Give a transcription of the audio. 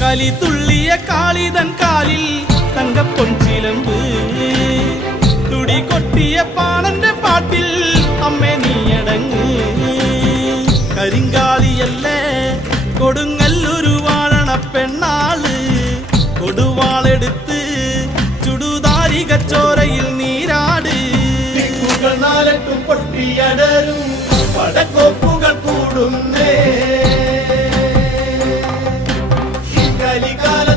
കലി തുള്ളിയ കാളിതൻ കാലിൽ തങ്കപ്പൊൻചിലമ്പ് തുടി കൊട്ടിയ പാണന്റെ പാട്ടിൽ അമ്മേ നീയടങ്ങ് കരിങ്കാലിയല്ലേ കൊടുങ്ങല്ലൊരു വാഴണ പെണ്ണാള് കൊടുവാളെടുത്ത് ചുടുതാരികച്ചോരയിൽ നീരാട് നാലട്ടും പൊട്ടിയടരും പടക്കോപ്പുകൾ കൂടുന്നേ കലികാല